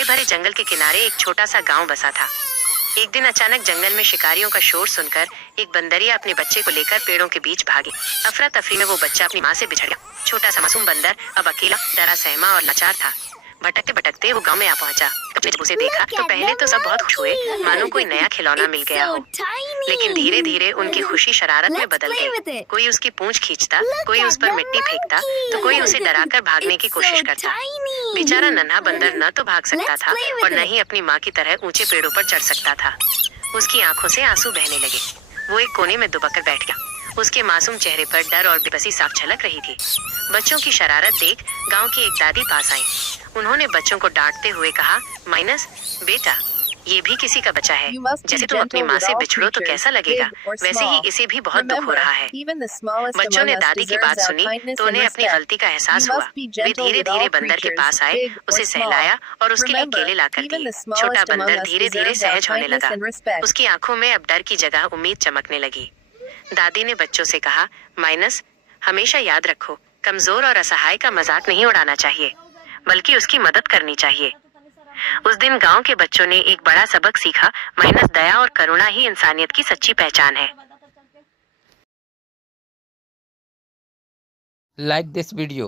हरे भरे जंगल के किनारे एक छोटा सा गांव बसा था। एक दिन अचानक जंगल में शिकारियों का शोर सुनकर एक बंदरिया अपने बच्चे को लेकर पेड़ों के बीच भागी। अफरा तफरी में वो बच्चा अपनी माँ से बिछड़ गया। छोटा सा मासूम बंदर अब अकेला, डरा सहमा और लाचार था। भटकते भटकते वो गांव में आ पहुंचा। जब उसे देखा तो पहले तो सब बहुत खुश हुए, मानो कोई नया खिलौना मिल गया हो। लेकिन धीरे धीरे उनकी खुशी शरारत में बदल गई। कोई उसकी पूंछ खींचता, कोई उस पर मिट्टी फेंकता, तो कोई उसे डराकर भागने की कोशिश करता। बेचारा नन्हा बंदर न तो भाग सकता था और न ही अपनी माँ की तरह ऊंचे पेड़ों पर चढ़ सकता था। उसकी आंखों से आंसू बहने लगे। वो एक कोने में दुबककर बैठ गया। उसके मासूम चेहरे पर डर और बेबसी साफ झलक रही थी। बच्चों की शरारत देख गांव की एक दादी पास आई। उन्होंने बच्चों को डांटते हुए कहा, माइनस बेटा, ये भी किसी का बच्चा है। जैसे तुम अपनी माँ से बिछड़ो तो कैसा लगेगा, वैसे ही इसे भी बहुत दुख हो रहा है। बच्चों ने दादी की बात सुनी तो उन्हें अपनी गलती का एहसास हुआ। वे धीरे धीरे बंदर के पास आए, उसे सहलाया और उसके लिए केले लाकर दिए। छोटा बंदर धीरे धीरे सहज होने लगा। उसकी आंखों में अब डर की जगह उम्मीद चमकने लगी। दादी ने बच्चों से कहा, माइनस, हमेशा याद रखो, कमजोर और असहाय का मजाक नहीं उड़ाना चाहिए, बल्कि उसकी मदद करनी चाहिए। उस दिन गांव के बच्चों ने एक बड़ा सबक सीखा, माइनस, दया और करुणा ही इंसानियत की सच्ची पहचान है। Like this video.